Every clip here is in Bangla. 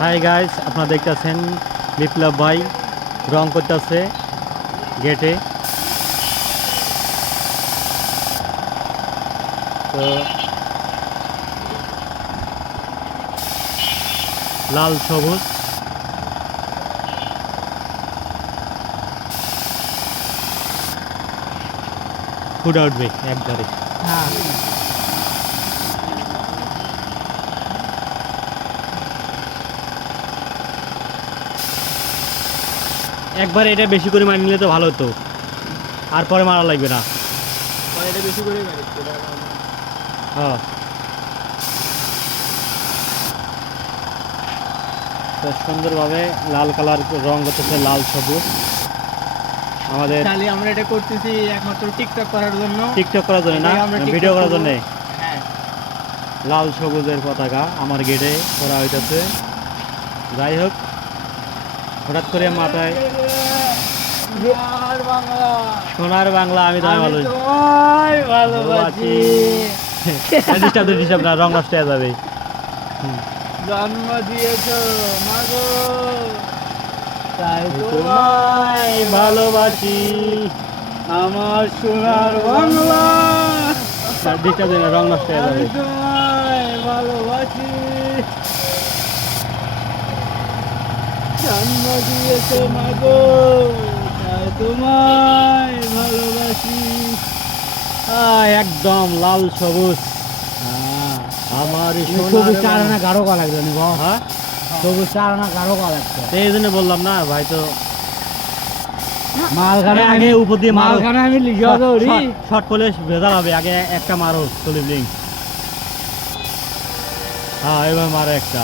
হাই গাইস, আপনারা দেখতেছেন বিপ্লব ভাই রং করতেছে গেটে। তো লাল সবুজ ফুটে উঠবে একবারে। একবার এটা বেশি করে মারি নিলে তো ভালো হতো, আর পরে মারা লাগবে না। এটা বেশি করে হ্যাঁ, তো সুন্দরভাবে লাল কালার রং করতেছে, লাল সবুজ। আমাদের আমরা এটা করতেছি একমাত্র টিকটক করার জন্য, টিকটক করার জন্য না, ভিডিও করার জন্য। হ্যাঁ, লাল সবুজের পতাকা আমার গেটে করা হইতেছে। যাই হোক, হঠাৎ করে মাথায় সোনার বাংলা, আমি তোমায় ভালোবাসি। ডিস্টার্ব না, রং নষ্ট হয়ে যাবে। জন্ম দিয়েছো মাগো, তাই তোমায় ভালোবাসি, আমার সোনার বাংলা। ডিস্টার্ব না, রং নষ্ট হয়ে যাবে। তোমায় ভালোবাসি, জন্ম দিয়েছো মাগো, তাই তোমায় ভালোবাসি। একদম লাল সবুজ আমার সবুজ চারানা গাঢ় গা লাগলো নি বাবা। হ্যাঁ, সবুজ চারানা গাঢ় গা লাগছে। এই জন্য বললাম না ভাই, তো মালখানে আগে উপর দিয়ে মারো, মালখানে আমি লিখে দৌড়ি। শর্ট করলে ভেজাল হবে। আগে একটা মারো সলিভ। হ্যাঁ, এবার মারো একটা।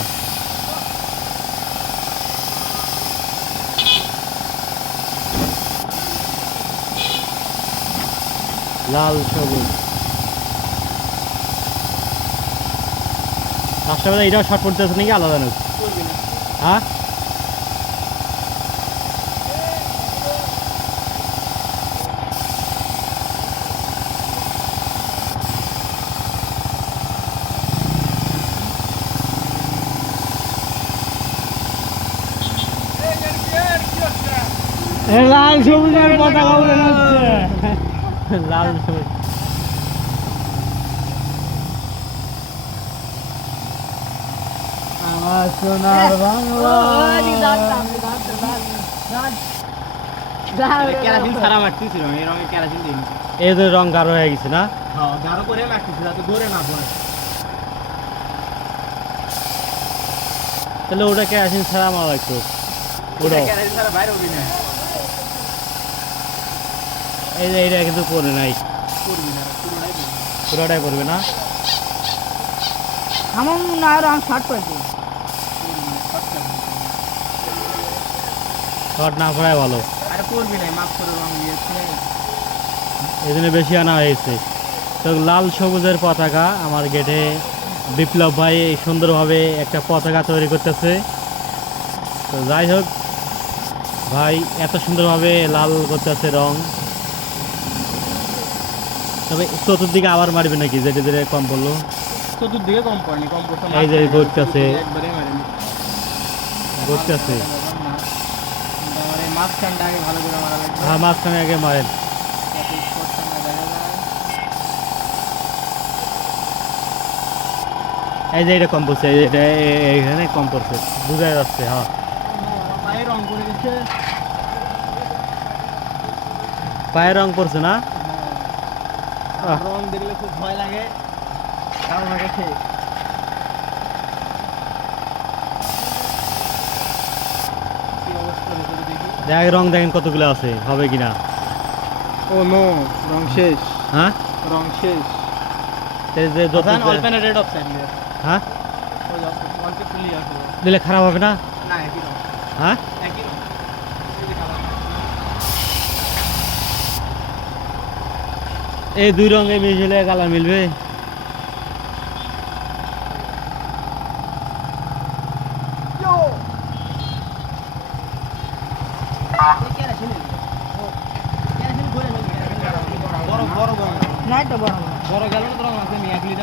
লাল সবুজ রাষ্ট্রপতি, এটাও শর্ট পড়তেছে নাকি আলাদা নাকি? হ্যাঁ, লাল সবুজের পতাকা উড়ে যাচ্ছে। লাল সবুজ। আমার সোনার বাংলা। কেরাসিন ছাড়া মারতেছিল, এই রঙে কেরাসিন দিইনি। এই যে রং গাঢ় হয়ে গেছে না? হ্যাঁ, গাঢ় করে মারতেছিল যাতে গড়ে না পড়ে। তাহলে ওটাকে আসেন ছাড়া আমার লাগতো। ওটাও কেরাসিন ছাড়া বাইরে উঠবি না, এই যে এটা কিন্তু পরে নাই, করবি না, পুরোটাই করবি। পুরোটাই পড়বে না। আমার মনে হয় রং শর্ট করে দিই। শর্ট না পড়াই ভালো, আরে করবি না, মাফ করে রং দিয়েছে। এই জন্য বেশি আনা হয়েছে। তো লাল সবুজের পতাকা আমার গেটে বিপ্লব ভাই সুন্দরভাবে একটা পতাকা তৈরি করতেছে। তো যাই হোক, ভাই এত সুন্দরভাবে লাল করতেছে রং। তবে চতুর্দিকে আবার মারবে নাকি, যেটা যেটা কম পড়লো? চতুর্দিকে কম পড়েনি, কম পড়ছে এই যে ঘুরতেছে, একবারে মারেনি। ঘুরতেছে। আমার এই মাঝখানটা আগে ভালো করে মারা লাগবে। হ্যাঁ, মাঝখানে আগে মারেন। যাতে স্পটটা না দেখা যায়। এই যে এটা কম পড়ছে, এই যে এটা এইখানে কম পড়ছে, বোঝা যাচ্ছে। হ্যাঁ, পায়ে রং করে দিচ্ছে। পায়ে রং পড়ছে না? আমার রং দেখলে খুব ভয় লাগে, কারণ আগে খেয়ে কি অবস্থা হয়েছে দেখি। দেখ রং দেখেন কতগুলো আছে, হবে কিনা। ও নো, রং শেষ, হ্যাঁ, রং শেষ। এই যে যত অল্পেন রেড অপশন দিয়ে হ্যাঁ ওই অল্প ফুলি আছে দিলে খারাপ হবে না? না, একই রং, হ্যাঁ, একই রং। এই যে কালার, এই দুই রঙে মিশলে কালার মিলবে। বড় বড় বড় গেল না তো রং আছে, 1 লিটার